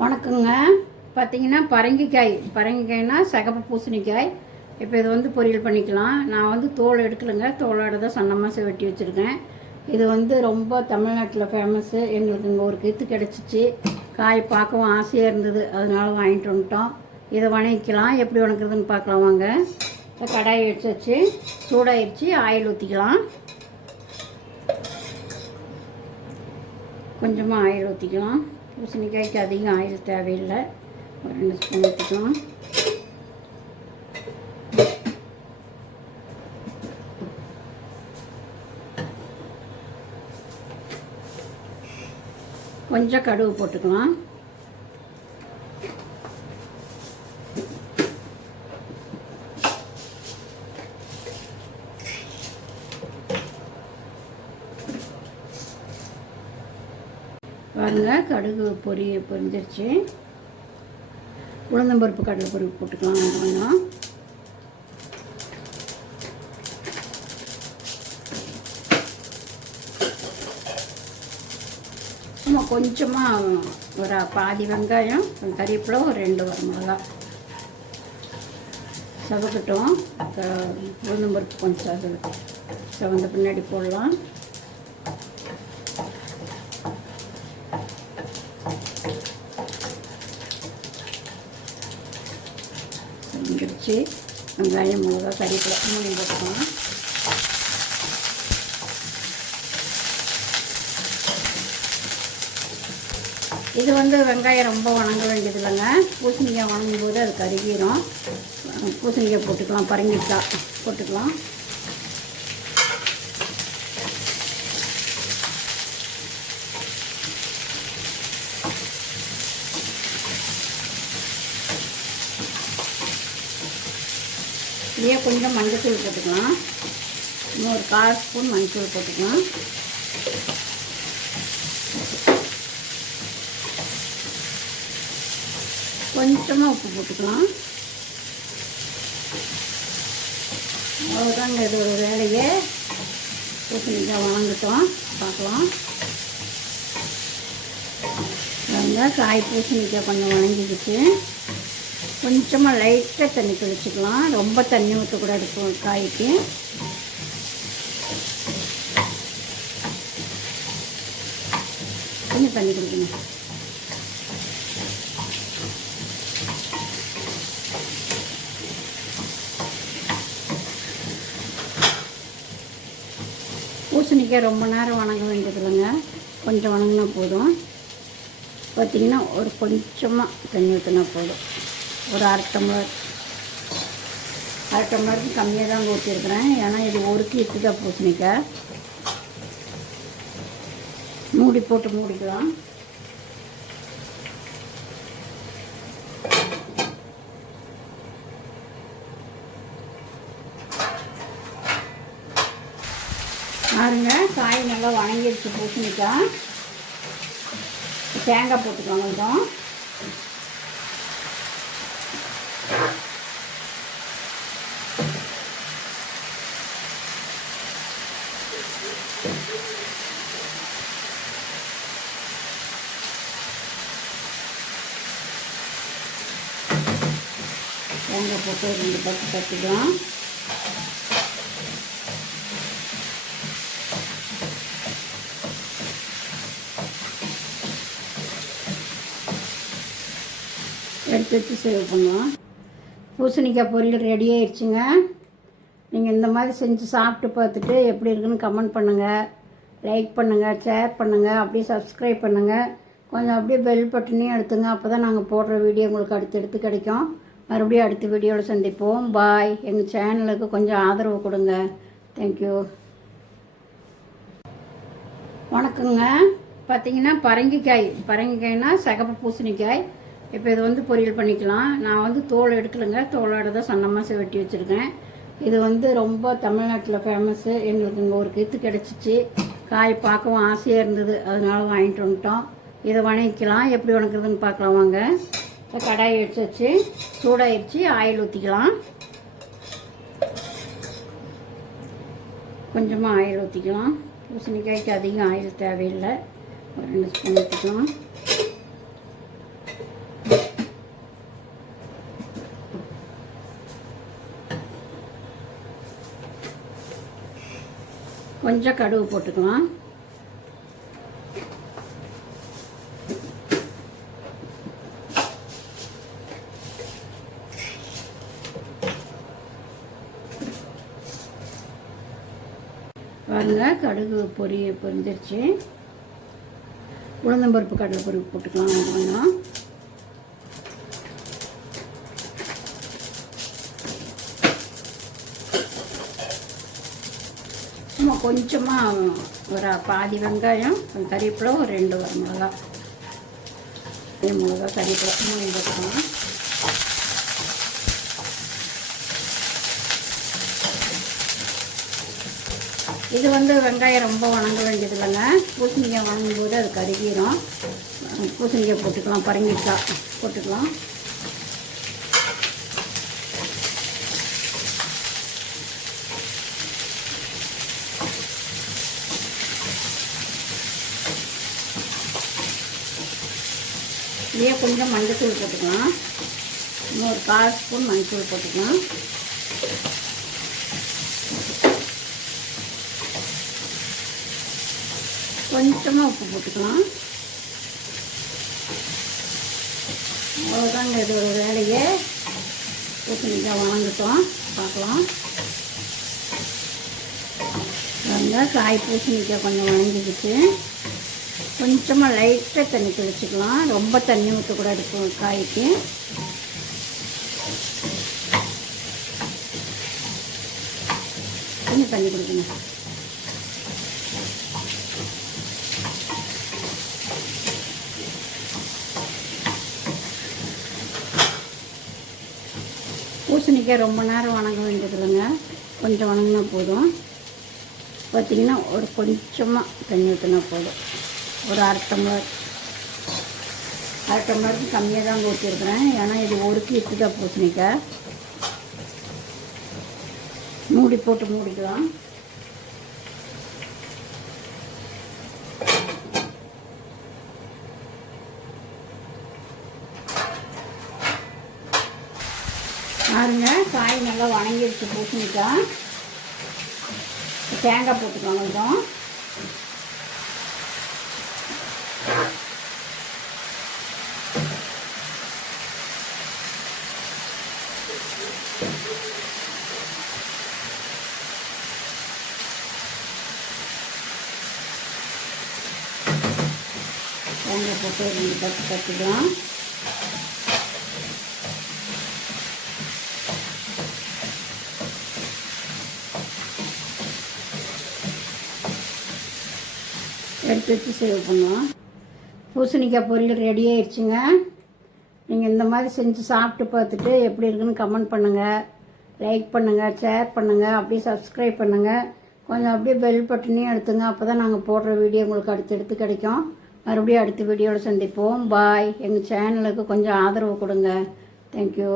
வணக்கங்க. பார்த்தீங்கன்னா பரங்கிக்காய்னா சிகப்பு பூசணிக்காய். இப்போ இது வந்து பொரியல் பண்ணிக்கலாம். நான் வந்து தோல் எடுக்கலைங்க, தோலோட தான் சன்னமாக வெட்டி வச்சுருக்கேன். இது வந்து ரொம்ப தமிழ்நாட்டில் ஃபேமஸ்ஸு. எங்களுக்கு இங்கே ஒரு கீத்து கிடச்சிச்சு. காய் பார்க்கவும் ஆசையாக இருந்தது, அதனால வாங்கிட்டு வந்துட்டோம். இதை வணக்கிக்கலாம். எப்படி வணக்கிறதுன்னு பார்க்கலாம் வாங்க. கடாயை வச்சு சூடாயிடுச்சு. ஆயில் ஊற்றிக்கலாம். கொஞ்சமாக ஆயில் ஊற்றிக்கலாம். பூசணிக்காய்க்கு அதிகம் ஆயில் தேவையில்லை. ஒரு 2 ஸ்பூன் ஊற்றிக்கலாம். கொஞ்சம் கடுகு போட்டுக்கலாம். பாருங்க, கடுகு பொரிஞ்சிருச்சு. உளுந்தம்பருப்பு கடலை பருப்பு போட்டுக்கலாம். கொஞ்சம் சும்மா கொஞ்சமாக ஒரு பாதி வெங்காயம், கறிவேப்பிலை, ஒரு 2 வரமிளகா சவக்கட்டும். உளுந்தம்பருப்பு கொஞ்சம் சவந்த பின்னாடி போடலாம். செஞ்சிருச்சு. வெங்காயம், மிளகா, கறிவேப்பிலை 3 போட்டுக்கலாம். இது வந்து வெங்காயம் ரொம்ப வணங்க வேண்டியது இல்லைங்க. பூசணிக்காய் வணங்கும் போது அது கருகிரும். பூசணிக்காய் போட்டுக்கலாம், பரங்கிக்காய் போட்டுக்கலாம். இதே கொஞ்சம் மஞ்சத்தூள் போட்டுக்கலாம். இன்னொரு 1/4 ஸ்பூன் மஞ்சத்தூள் போட்டுக்கலாம். கொஞ்சமாக உப்பு போட்டுக்கலாம். அவ்வளோதாங்க, இது ஒரு வேலையே. பூசணிக்காய் வணங்கிட்டோம், பார்க்கலாம். வந்து காய் பூசணிக்காய் கொஞ்சம் வணங்கிக்கிச்சு. கொஞ்சமாக லைட்டாக தண்ணி தெளிச்சுக்கலாம். ரொம்ப தண்ணி ஊற்றக்கூடாது காய்க்கு. கொஞ்சம் தண்ணி குடிக்கணும். பூசணிக்காய் ரொம்ப நேரம் வணங்க வேண்டியது இல்லைங்க, கொஞ்சம் வணங்கினா போதும். பார்த்திங்கன்னா ஒரு கொஞ்சமாக தண்ணி ஊற்றினா போதும். ஒரு 1/2 டம்ளருக்கு கம்மியாக தான் ஊற்றிருக்கிறேன். ஏன்னா இது ஒரு கீத்து தான் பூசணிக்காய். மூடி போட்டு மூடிக்கலாம். பாருங்க, காய் நல்லா வணங்கிடுச்சு பூசணிக்காய். தேங்காய் போட்டுக்கலாம் கொஞ்சம். தேங்காய் போட்டு 2 பத்து தட்டிக்கலாம். எடுத்து வச்சு சேவ் பண்ணுவோம். பூசணிக்காய் பொரியல் ரெடி ஆயிடுச்சுங்க. நீங்கள் இந்த மாதிரி செஞ்சு சாப்பிட்டு பார்த்துட்டு எப்படி இருக்குன்னு கமெண்ட் பண்ணுங்கள், லைக் பண்ணுங்கள், ஷேர் பண்ணுங்கள், அப்படியே சப்ஸ்கிரைப் பண்ணுங்கள். கொஞ்சம் அப்படியே பெல் பட்டனையும் எடுத்துங்க. அப்போ தான் நாங்கள் போடுற வீடியோ உங்களுக்கு அடுத்தடுத்து கிடைக்கும். மறுபடியும் அடுத்த வீடியோவில் சந்திப்போம். பாய். எங்கள் சேனலுக்கு கொஞ்சம் ஆதரவு கொடுங்க. தேங்க்யூ. வணக்கங்க. பார்த்தீங்கன்னா பரங்கிக்காய்னா சிகப்பு பூசணிக்காய். இப்போ இது வந்து பொரியல் பண்ணிக்கலாம். நான் வந்து தோல் எடுக்கலைங்க, தோலோட தான் சன்னமாக வெட்டி வச்சுருக்கேன். இது வந்து ரொம்ப தமிழ்நாட்டில் ஃபேமஸ்ஸு. எங்களுக்கு இங்கே ஒரு கீத்து கிடச்சிச்சு. காய் பார்க்கவும் ஆசையாக இருந்தது, அதனால வாங்கிட்டு வந்துட்டோம். இதை வணக்கிக்கலாம். எப்படி வணக்கிறதுன்னு பார்க்கலாம் வாங்க. கடாயை வச்சு சூடாயிடுச்சு. ஆயில் ஊற்றிக்கலாம். கொஞ்சமாக ஆயில் ஊற்றிக்கலாம். பூசணிக்காய்க்கு அதிகம் ஆயில் தேவையில்லை. ஒரு 2 ஸ்பூன் ஊற்றிக்கலாம். கொஞ்சம் கடுகு போட்டுக்கலாம். பாருங்க, கடுகு பொரிஞ்சிருச்சு. உளுந்தம்பருப்பு கடலை பருப்பு போட்டுக்கலாம். கொஞ்சம் சும்மா கொஞ்சமாக ஒரு பாதி வெங்காயம், கறிவேப்பிலை, ஒரு 2 மிளகா, கறிவேப்பிலை 3 போட்டுக்கலாம். இது வந்து வெங்காயம் ரொம்ப வணங்க வேண்டியது இல்லைங்க. பூசணிக்காய் வணங்கும்போது அது கருகிரும். பூசணிக்காய் போட்டுக்கலாம், பரங்கிக்காய் போட்டுக்கலாம். இதே கொஞ்சம் மஞ்சத்தூள் போட்டுக்கலாம். இன்னும் ஒரு 1/4 ஸ்பூன் மஞ்சத்தூள் போட்டுக்கலாம். கொஞ்சமாக உப்பு போட்டுக்கலாம். அவ்வளோதாங்க, இது ஒரு வேலையே. பூசணிக்காய் வணங்கட்டும், பார்க்கலாம். காய் பூசணிக்காய் கொஞ்சம் வணங்கிக்கிச்சு. கொஞ்சமாக லைட்டாக தண்ணி தெளிச்சுக்கலாம். ரொம்ப தண்ணி ஊற்றக்கூடாது காய்க்கு. கொஞ்சம் தண்ணி கொடுக்கணும். பூசணிக்காய் ரொம்ப நேரம் வணங்க வேண்டியது இல்லைங்க, கொஞ்சம் வணங்கினா போதும். பார்த்திங்கன்னா ஒரு கொஞ்சமாக தண்ணி ஊற்றினா போதும். ஒரு 1/2 டம்ளருக்கு கம்மியாக தான் ஊற்றிருக்கிறேன். ஏன்னா இது 1 கிலோ தான் பூசணிக்காய். மூடி போட்டு மூடிக்கலாம். பாருங்க, காய் நல்லா வணங்கிடுச்சு பூசணிக்காய். தேங்காய் போட்டுக்கலாம் கொஞ்சம். தேங்காய் போட்டு 2 தட்டு தட்டிக்கலாம். எடுத்து வச்சு சேவ் பண்ணுவோம். பூசணிக்காய் பொரியல் ரெடி ஆயிடுச்சுங்க. நீங்கள் இந்த மாதிரி செஞ்சு சாப்பிட்டு பார்த்துட்டு எப்படி இருக்குன்னு கமெண்ட் பண்ணுங்கள், லைக் பண்ணுங்கள், ஷேர் பண்ணுங்கள், அப்படியே சப்ஸ்கிரைப் பண்ணுங்கள். கொஞ்சம் அப்படியே பெல் பட்டனையும் எடுத்துங்க. அப்போ தான் நாங்கள் போடுற வீடியோ உங்களுக்கு அடுத்தடுத்து கிடைக்கும். மறுபடியும் அடுத்த வீடியோவில் சந்திப்போம். பாய். எங்கள் சேனலுக்கு கொஞ்சம் ஆதரவு கொடுங்க. தேங்க்யூ.